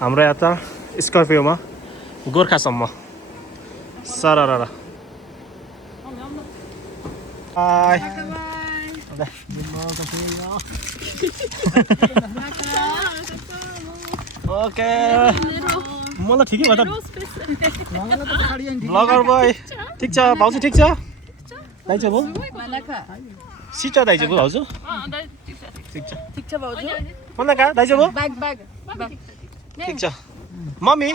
हाम्रो यात्रा स्कर्पियोमा गोर्खासम्म सरर हाय ओके मलाई ठिकै भयो त ब्लगर बोय ठिक छ भाउजू ठिक छ दाइजो भयो सिटा दाइजो भयो भाउजू ठिक छ भाउजू भन्दा कहाँ दाइजो भयो ठिक छ मम्मी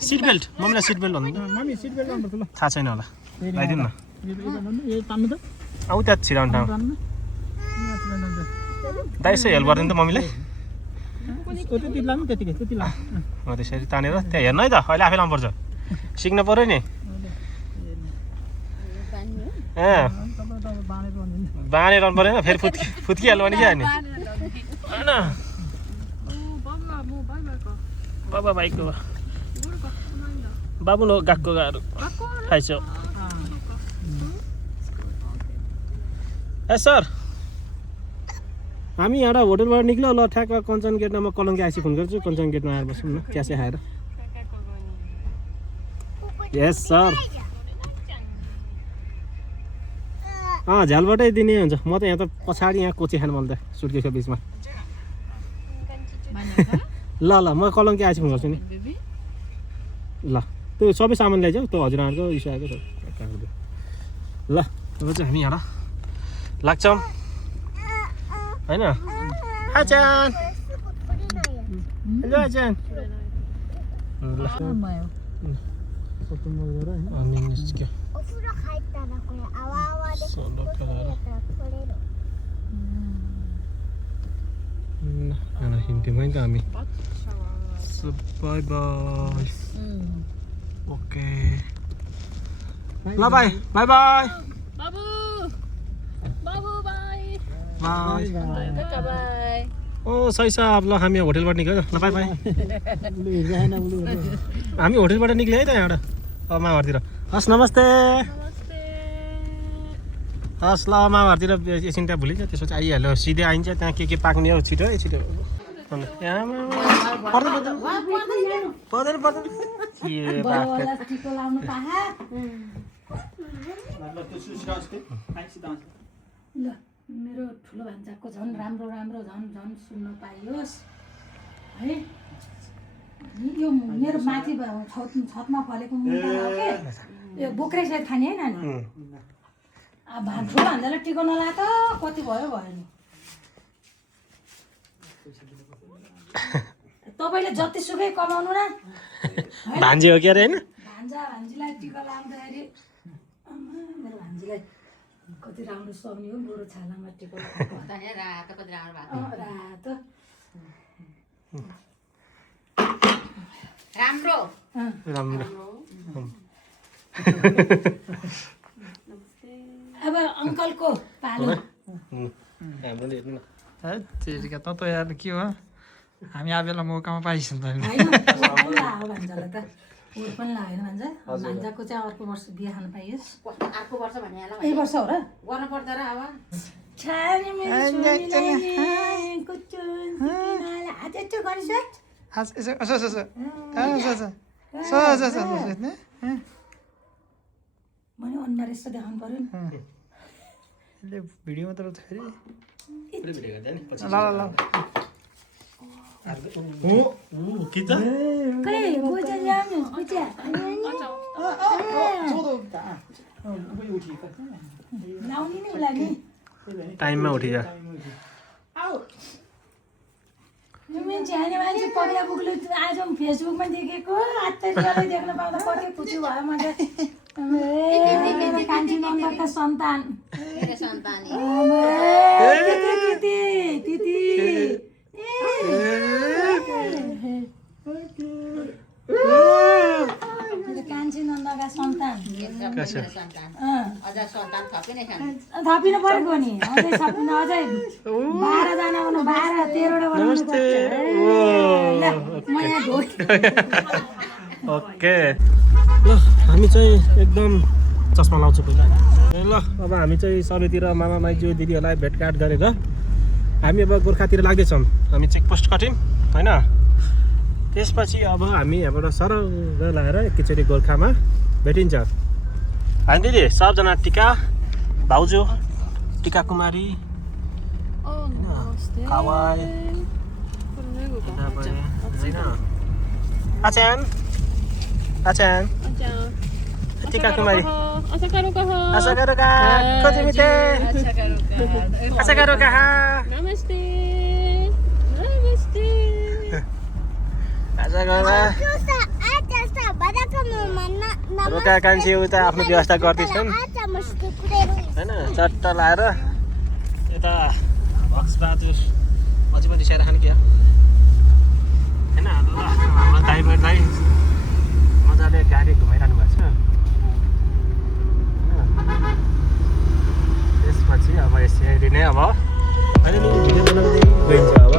सिट बेल्ट मम्मीलाई सिट बेल्ट भन्नु मम्मी सिट बेल्ट गर्नु ल थाहा छैन होला लगाइदिनु न यो तान्नु त आऊ त्यहाँ छिराउनु ठाउँ दाइ यसो हेल्प गरिदिनु त मम्मीलाई त्यति लानु त्यति ला हो त्यसरी तानेर त्यहाँ हेर्नु है त अहिले आफै लानुपर्छ सिक्नु पऱ्यो नि बाँडेर रहनु पऱ्यो फेरि फुत्किहाल्नु भने क्या नि होइन बाबा भाइको बाबु न गएको गाह्रो खाइछ ए सर हामी यहाँ होटलबाट निक्ल्यो ल ठ्याक्क कञ्चन गेटमा म कलङ्की आइसी फोन गर्छु कञ्चन गेटमा आएर बसौँ न चिया खाएर यस सर झ्यालबाटै दिने हुन्छ म त यहाँ त पछाडि यहाँ कोची खानु मन त सुर्केको बिचमा ल म कलङ्की आइसी फोन गर्छु नि ल त्यो सबै सामान ल्याइज त्यो हजुरआमाको इस्यु आएको ल अब चाहिँ हामी यहाँ लाग्छौँ होइन आचान हेलो आचान अनि निस्क्यो हिँड्यौँ है त हामी बाई बाई ओके ल बाई बाई बाई बाई ओ सही छ अब ल हामी होटलबाट निक्ल्यो ल बाई बाई हामी होटलबाट निक्ल्यो है त यहाँबाट अब मामाहरूतिर हस् नमस्ते हस् ल मामाहरूतिर एकछिन त्यहाँ भुलिन्छ त्यसपछि आइहाल्यो सिधै आइन्छ त्यहाँ के पाक्ने हो छिटो है छिटो पर्दैन मेरो ठुलो भान्जाको झन् राम्रो झन् सुन्न पाइयोस् है यो मेरो माथि छतमा फलेको मुन्टा हो के यो बोक्रै सायद खाने है नानी अब ठुलो भान्जालाई टिको नला त कति भयो नि तपाईँले जतिसुकै कमाउनु न भान्जी हो के अरे होइन भान्जीलाई टिका लाउँदाखेरि मेरो भान्जीलाई कति राम्रो सुहाउने हो गोरु छालामा टिको राम्रो अब अङ्कलको पालो त्यतिका त यार के हो हामी आ बेला मौकामा पाइसक्यौँ भान्जालाई त उयो पनि लागेन भान्जाको चाहिँ अर्को वर्ष बिहा खानु पाइयोस् अर्को वर्ष भने यही वर्ष हो र गर्नु पर्दा र अब मैले अनुहार यस्तो देखाउनु पर्यो नि भिडियोमा त फेरि टाइममा उठिजा मान्छे पग्ला पुग्लो आज फेसबुकमा देखेको आत्तरी देख्न पाउँदा कति खुसी भयो मैले कान्छी नन्दका सन्तान कान्छी नन्दका सन्तान थपिनु परेको नि अझै थपिनु अझै 12 जना हुनु 12 13 ओके ल हामी चाहिँ एकदम चस्मा लाउँछौँ पहिला ल अब हामी चाहिँ सबैतिर मामा माइजू दिदीहरूलाई भेटघाट गरेर हामी अब गोर्खातिर लाग्दैछौँ हामी चेकपोस्ट कट्यौँ होइन त्यसपछि अब हामी यहाँबाट सरङ्ग लाएर एकैचोटि गोर्खामा भेटिन्छ। होइन दिदी सबजना टिका भाउजू टिका कुमारी खावाई आच्यान आच्यान टिका कुमारी आशा करो का खोजी मिते आशा करो कहा नमस्ते नमस्ते आशा करो रुका कान्छी उता आफ्नो व्यवस्था गर्दैछन् होइन चट्ट लाएर यता भक्सबहादुर अझै पनि रिसाएर खाने क्या होइन हाम्रो ड्राइभर दाइ मजाले गाडी घुमाइरहनु भएको छ होइन त्यसपछि अब यसरी नै अब अहिले भिडियो बनाउँदै गइन्छ अब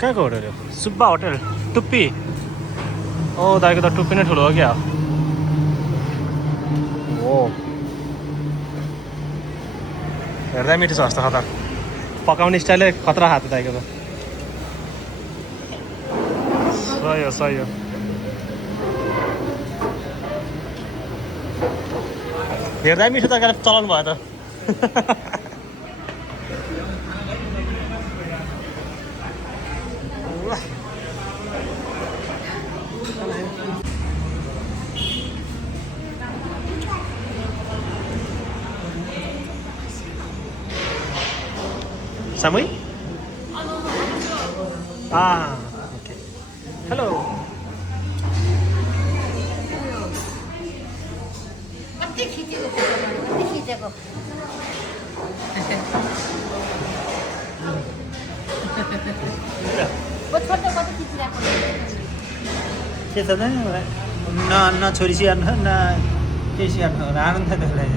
कहाँको होटल हो सुब्बा होटल टुप्पी दाइको त टुप्पी नै ठुलो हो क्या हो हेर्दा मिठो छ जस्तो खतरा पकाउने स्टाइलै खतरा हात दाइको त सही हो सही हो हेर्दा मिठो तरकारी चलाउनु भयो त Samui? Okay. Hello. कति खिचेको न छोरी स्याहार्नु न केही स्याहार्नु आनन्द त्यसलाई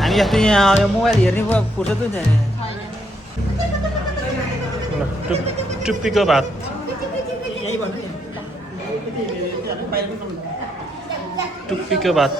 हामी जस्तो यहाँ मोबाइल हेर्ने फुर्सद पनि छैन टुप्पीको भात टुप्पीको भात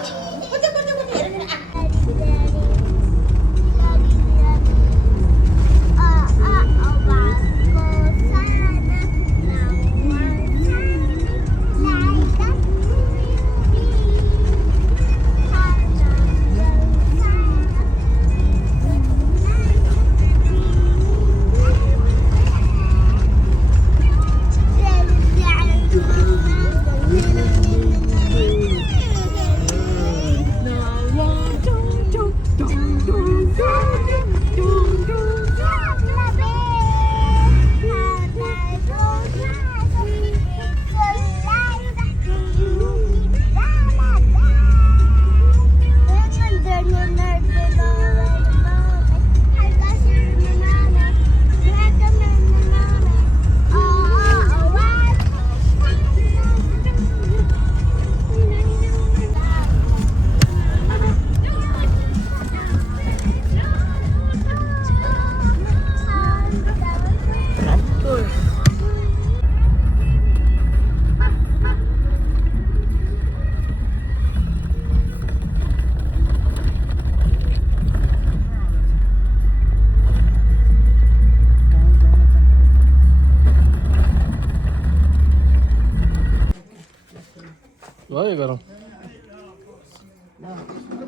भयो गरौँ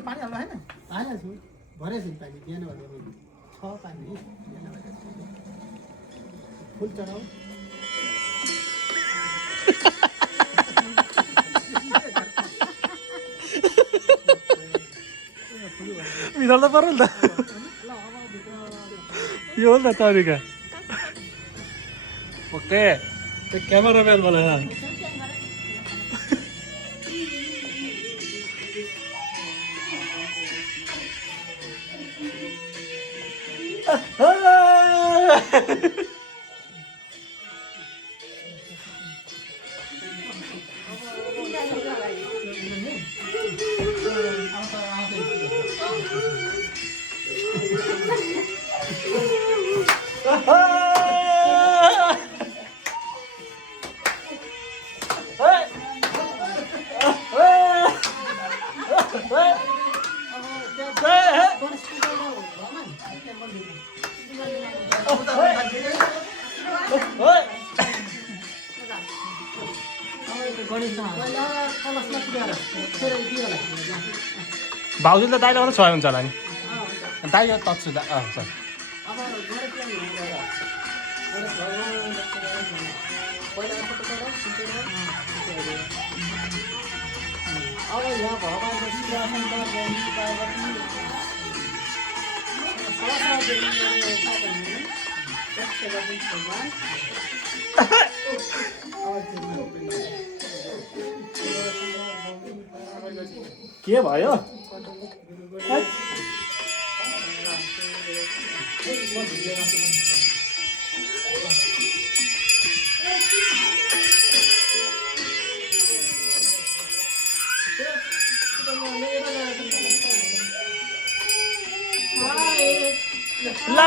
पानी हाल्नु होइन हालिहाल्छु भरे छ नि पानी बिहान भनेर छ पानी फुल चढाउ बिदाल त पर्यो नि त यो हो नि त तरिका ओके त्यो क्यामेराम्यान बोलायो भाउजूले त दाइले मात्रै छोयो हुन्छ होला नि दाइ यो तत्सु दा सरी के भयो ल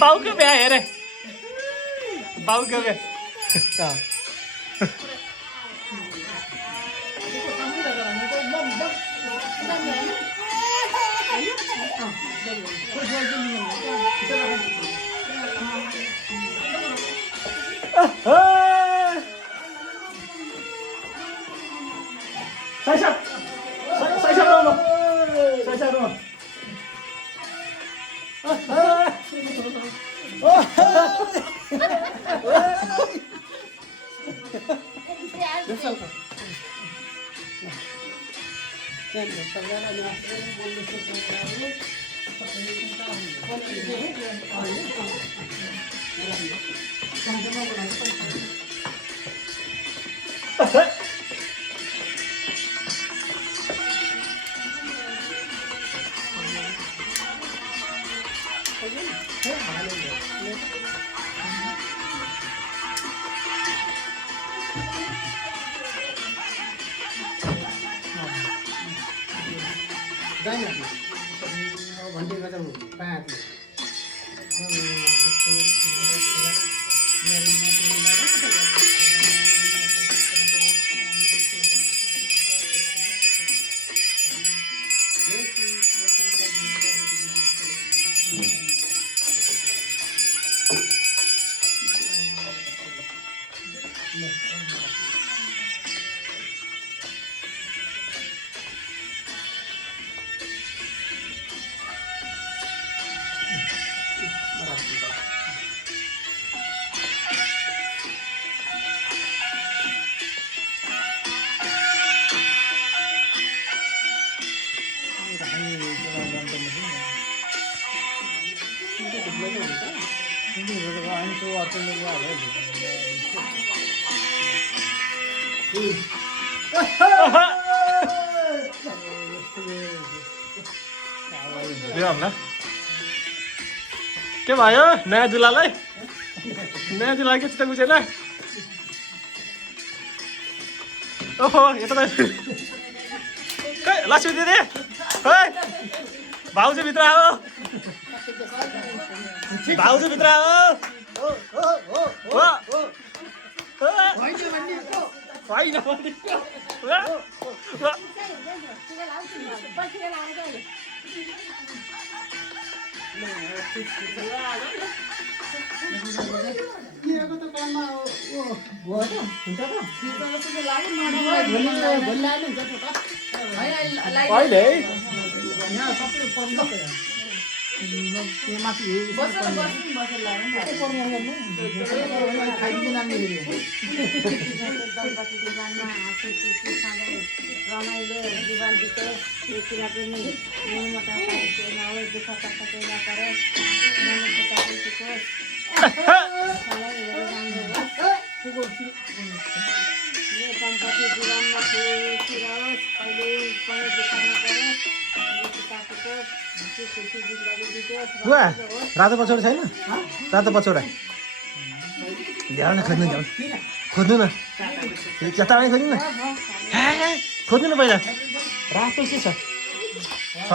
बाउको बिहा हेरे बाउको बिहा घन्टे गर्दा पाँच के भयो नयाँ दुलालाई नयाँ दुला के चित्त बुझेन ओहो यता लक्ष्मी दिदी भाउजू भित्र आओ भाउजू भित्र आओ किराको त काममा भयो त हुन्छ त अहिले यहाँ सबै पर्छ त्यो माथि खाइदिनु नानीले रमाइलो जीवन बितोस् यो कुरा पनि मनबाट नहोस् दुःख कष्ट केही नपरोस् मनबाट सिकोस् सबैहरू राम्रो होस् यो दम्पति जीवनमा खुसी रहोस् कहिल्यै पनि दुःख नपरोस् खुसी जिन्दगी बितोस् बुवा रातो पछौडा छैन रातो पछौडा ल्याउ न खोज्नु ल्याउ खोज्नु न चटामै खोज्नु न खोज्नु न पहिला रातो के छ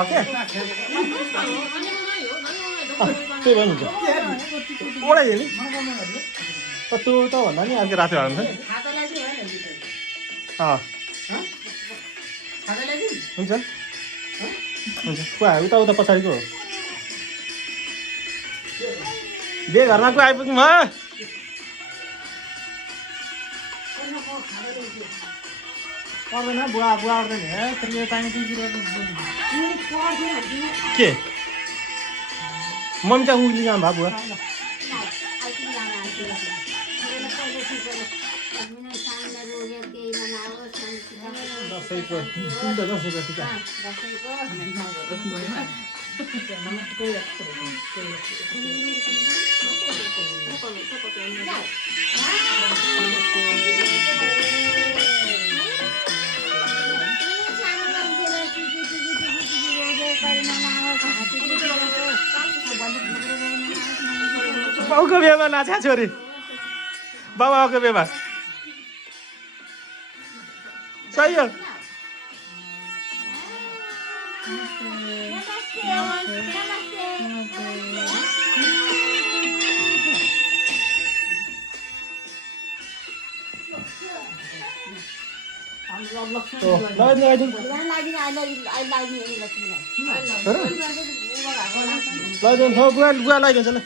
क्या त्यही भयो हुन्छ ओडाइदियो नि त्यो त भन्दा नि अर्को रातो हाल्नु हुन्छ हुन्छ उता उता पछाडिको हो बे घरमा को आइपुग्नु भयो पर्दैन बुवा गर्दैन त्यो टाइम के मम्मी त उहिले जानु भयो बुवा दसैँको टिका बाउको बिहेमा नाच्या छोरी बाबाको बिहेमा सही हो बुवा लगाइदिन्छ ल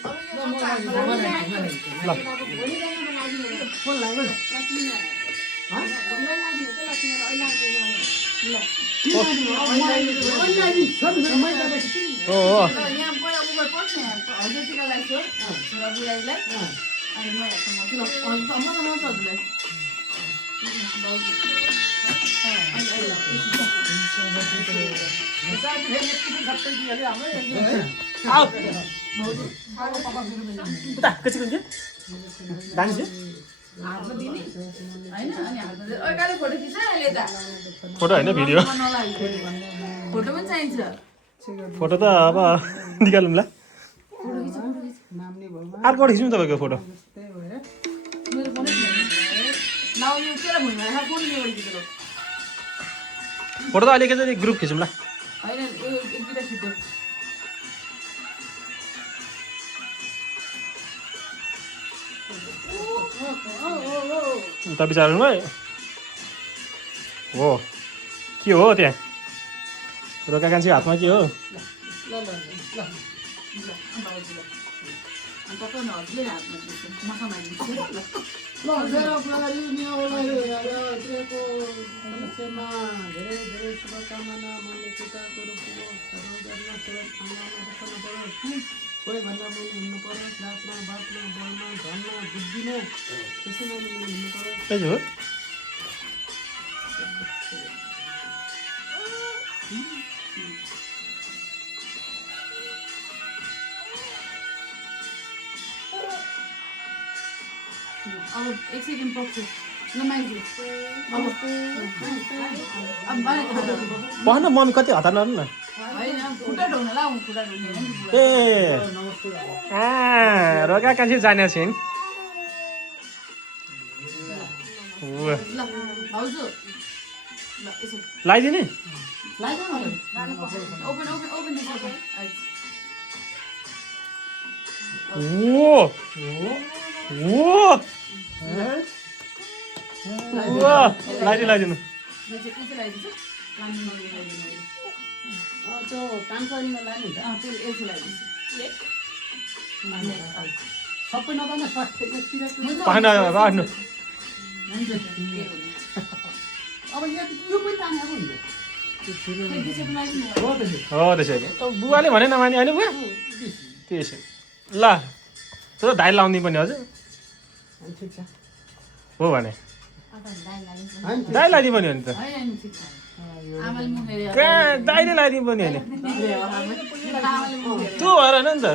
फोटो होइन भिडियो फोटो त अब निकालौँ ल अर्को खिच्नु तपाईँको फोटो फोटो त अलिकति ग्रुप खिचौँ ल उता विचारमा हो के हो त्यहाँ रोका कान्छीको हातमा के हो कोही भन्दा मैले हिँड्नु पर्यो रातमा बातमा बलमा धनमा बुद्धिमा त्यसैमा मैले हिँड्नु पर्यो हो अब एक सेकेन्ड पक्छु नमाइदियो भन मम्मी कति हतार नर्नु न ए रोका कान्छी जाने छिन् लगाइदिने लगाइदिनु सबै नभएन यतितिर पाना बाँड्नु अब यहाँ यो पनि तानेको हुन्छ हो त्यसो हो त्यसरी बुवाले भने नमाने होइन बुवा त्यसो ल तर धाइ लाउने पनि हजुर ठिक छ हो भने होइन दाइ लगाइदिनु पनि हो नि त कहाँ दाइले लगाइदिनु पनि होइन त्यो भएर होइन नि त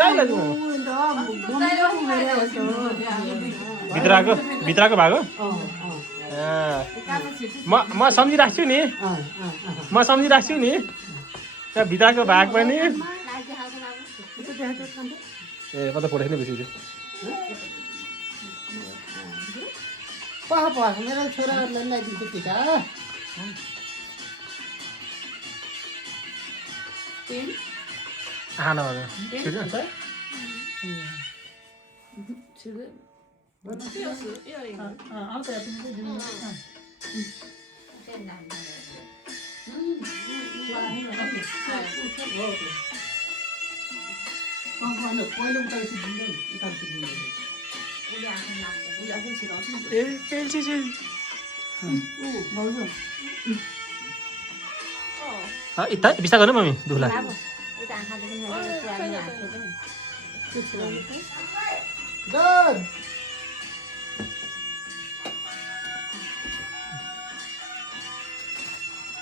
दाइ लगाइदिनु भित्रको भएको म सम्झिराख्छु नि म सम्झिराख्छु नि त्यहाँ भित्रको भाग पनि ए म त फोटो नै बिर्सिन्छु पह मेरो छोराहरूलाई लगाइदिन्छु टिका आना पहिलो उतापछि दिँदैन उतापछि दिँदैन इता बिस्तार गर्नु मम्मी दुखला डर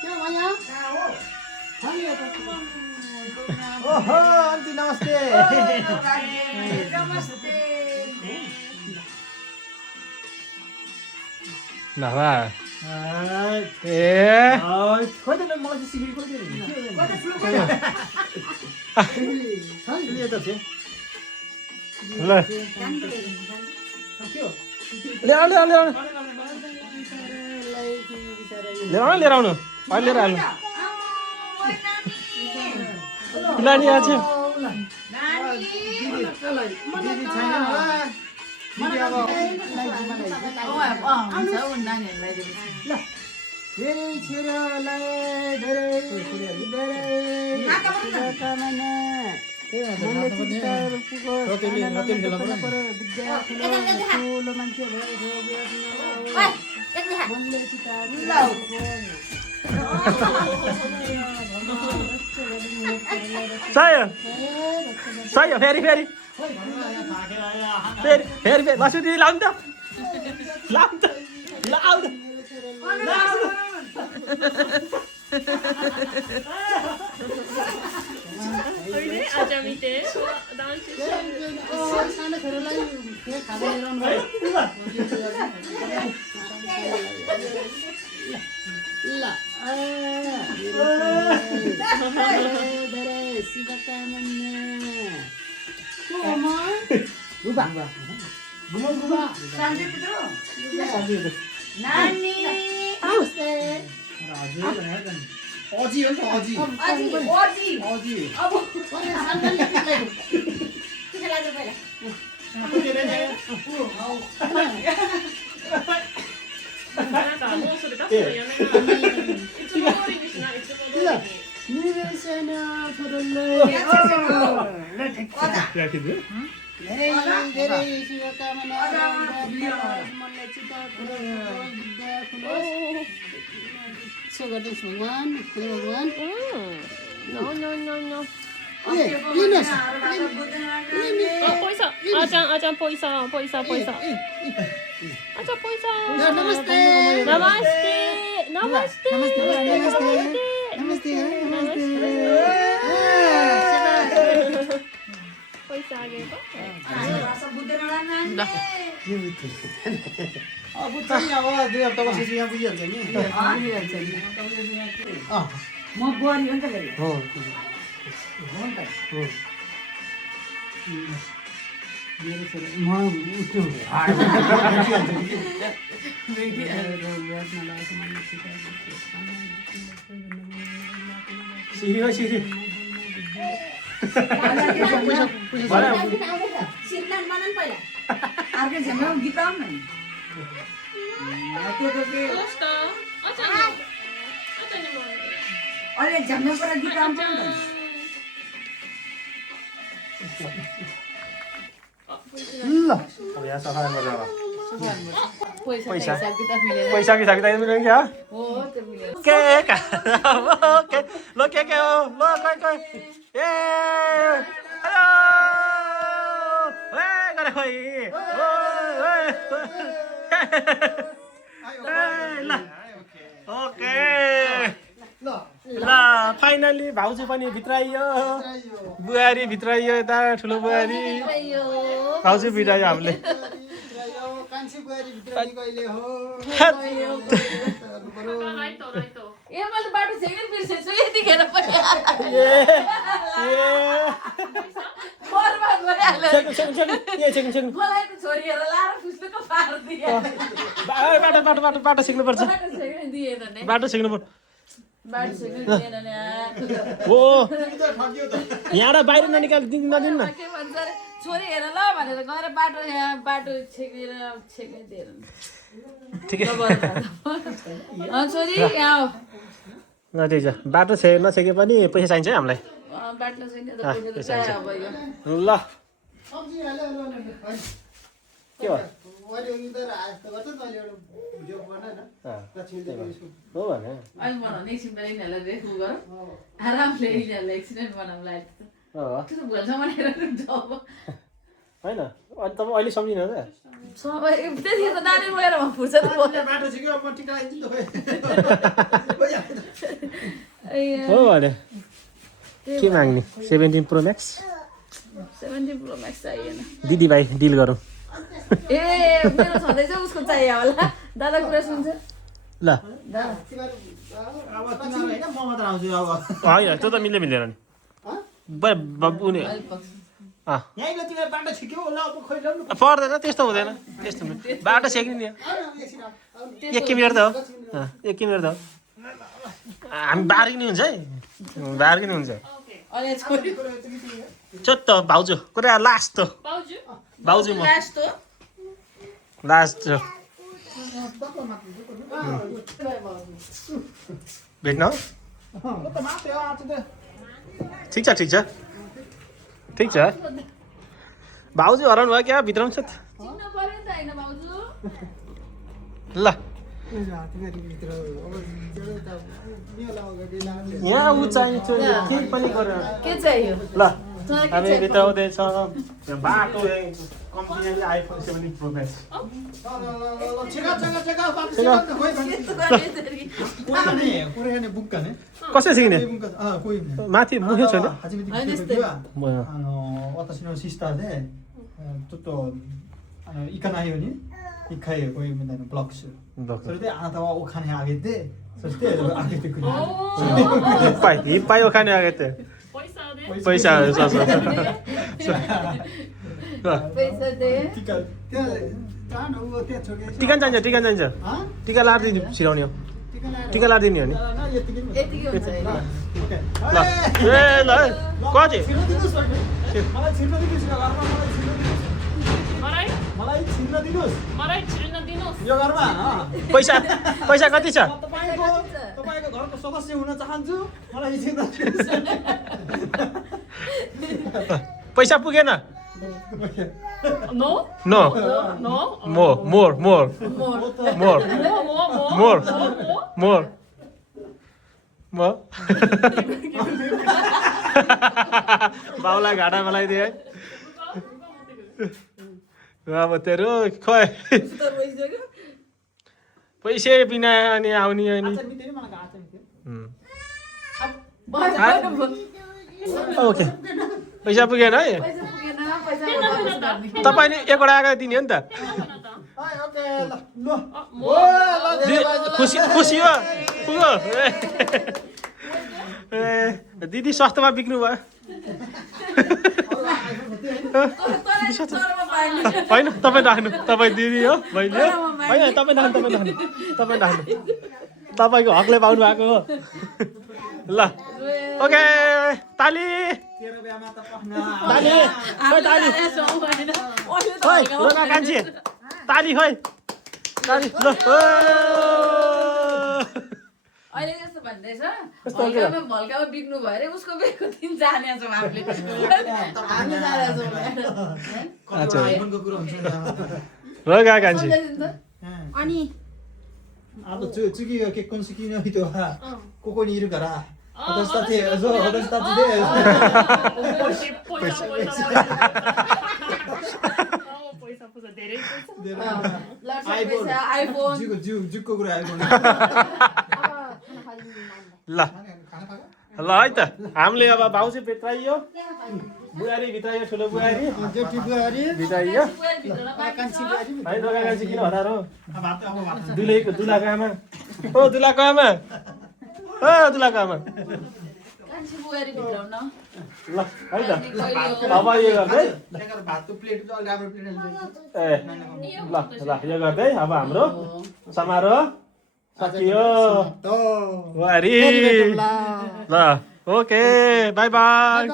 क्या भैया ओहो आन्टी नमस्ते नभा ए खोज्दैन मलाई चाहिँ सिक्री खोज्दैन ल ल्याउ ल्याउ ल्याउ ल्याउ लिएर आउनु अहिले लिएर आउनु नानी आज धेरै छोरालाई धेरै शुभकामना मनले चिन्ताहरू पुगोस् विद्या ठुलो मान्छे मनले चिन्ताहरू सही हो फेरि फेरि फेरि फेरि फेरि लसु दिदी लाउनु त लाउनु त लाउनु सानो छोरालाई खाजा ल्याउनु ल धेरै शुभकामना नानी नमस्ते अजी हो नि त अजी अजी अब मेरो सानो छोरालाई धेरै धेरै शुभकामना मनलाई चिता विद्या इच्छा गर्दैछु भगवान् भगवान् नमस्ते नमस्ते नमस्ते नमस्ते पैसा आगेको अब बुझ्छ नि अब 2 हप्ता बसेपछि यहाँ बुझिहाल्छ नि म बुहारी हो नि त फेरि हो मेरो छोरा म उठ्यो सिरी अर्कै झ्याम्मा गीत आउनु त्यो त के अहिले झ्याम्मा पर गीत आउँछ नि त ल अब यहाँ सफा गरेर पैसा किताब मिलेर पैसा कि साकी मिल्यो क्या हो त्यो मिलेर के ल के हो ल कोही ए हेलो ए गरे खोइ ल ओके ल फाइनली भाउजू पनि भित्राइयो बुहारी भित्राइयो यता ठुलो बुहारी भाउजू भित्राइयो हामीले कान्छी बुहारी भित्र कहिले हो ए मैले बाटो छेकेर बिर्सेछु यतिखेर पनि बर्बाद भइहाल्यो मलाई त छोरीहरू लाएर फुस्नुको पारिदिए बाटो सिक्नुपर्छ बाटो छेकेर दिएन नि बाटो सिक्नुपर्छ बाटो छेकेर दिएन नि हो यहाँ बाहिर ननिकाल नदिनु न के भन्छ अरे छोरी हेर ल भनेर गएर बाटो छेकेर दिएर ठिकै छोरी यहाँ आऊ। ठिक छ बाटो नछेके पनि पैसा चाहिन्छ है हामीलाई बाटो छैन त पैसा त चाहियो अब यो ल सब्जी हाल्यो के भयो वरिपरि त आज त गर्छ नि अहिले एउटा जोक बनाएन लक्ष्मीदेवी स्कुल हो भने अहिले बनाउने एकछिन बेला यिनीहरूलाई रेखु गर आरामले यिनीहरूलाई एक्सिडेन्ट बनाउनु लाग्यो त्यो त भुल्छ भनेर जब होइन अनि तपाईँ अहिले सम्झिनु त सबै त्यतिखेर त नानी बोकेर फुर्सद भयो बाटो सिक्यो म टिका लगाइदिन्छु हो भने के माग्ने 17 प्रो म्याक्स 17 प्रो म्याक्स चाहिएन दिदी भाइ डिल गरौँ ए मेरो छँदैछ उसको चाहियो होला दादा कुरा सुन्छ ल अब तिमीहरू होइन म मात्र आउँछु अब होइन त्यो त मिल्दैन नि उनी यहीँ ल तिमीहरू बाटो छिक्यो ल अब खोइ ल्याउनु पर्दैन त्यस्तो हुँदैन त्यस्तो बाटो सेक्ने नि एक किलोमिटर त हो 1 किलोमिटर त हो हामी बार्गिनी हुन्छ है बार्गिनी हुन्छ अनि छोरी चोट भाउजू कुरा लास्ट भाउजू म लास्ट भेट्न ठिक छ भाउजू हराउनु भयो क्या भित्र छ चिन्न पर्यो नि त हैन भाउजू ल यहाँ ऊ चाहिन्छ के पनि गरेर के चाहियो ल हामी भित्र आउँदैछ बाटो कम्पनीले आइफोन 17 प्रो म्याक्स कसरी सिक्ने माथि मुखे छ नि 私のシスターでちょっと行かないように一回こういうみたいなブロックするそれであなたはお金あげてそしてあげてくれる いっぱいお金あげてपैसाそうそう पैसा दे टिका त्यहाँ न उ त्यहाँ छोके टिका चाहिन्छ टिका लाएर दिनु छिराउने हो टिका लाएर दिने हो नि यतिकै हुन्छ हैन ल ए ल कति मलाई छिर्न दिनुस् न घरमा मलाई छिर्न दिनुस् यो घरमा पैसा कति छ तपाईको घरको सदस्य हुन चाहन्छु मलाई छिर्न दिनुस् पैसा पुगेन No? No No? मोर बाउलाई घाटा बनाइदिए अब तेरो खोइ पैसे बिना अनि आउने अनि ओके पैसा पुगेन है पैसा पुगेन पैसा तपाईँले एकवटा आएको दिने हो नि त ओके ल खुसी हो पुग्यो ए दिदी सस्तोमा बिक्नु भयो होइन तपाईँ राख्नु तपाईँ दिदी हो बहिनी हो होइन तपाईँ राख्नु तपाईँको हकले पाउनु भएको हो ल ओके ताली रोका कान्छी ताली खोइ ताली ल अहिले कस्तो भन्दैछ कस्तो हो के? भल्कामा बिग्नु भयो अरे उसको बेको दिन जाने छौँ हामीले हामी जाने छौँ अच्छा। आइफोनको कुरो हुन्छ नि। र गएको कान्छी अनि अब चुकी के कौन सी की तो को ni iru kara. Odas tati so odas tati de. पैसा धेरै iPhone. आइफोन जुको कुरा iPhone. ल ल है त हामीले अब भाउ चाहिँ भित्राइयो बुहारी भित्राइयो ठुलो बुहारी जेठी बुहारी भित्राइयो कान्छी बुहारी. है दोका कान्छी किन हराएर हो अब भात दुलाको आमा ओ दुलाको आमा ओ दुलाको आमा कान्छी बुहारी भित्राउन ल है त अब यो गर्दै लेकर भातको प्लेट चाहिँ अलि राम्रो प्लेट ए ल ल यो गर्दै अब हाम्रो समारोह सकियो तो बुहारी ल okay by by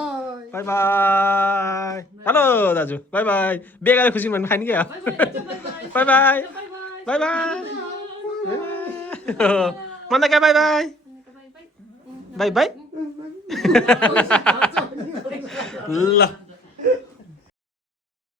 by bye hello दाजु बाई बाई बिहे गरेर खुसी भन्नु खाने क्या बाई बाई बाई बाई भन्दा क्या बाई बाई बाई बाई ल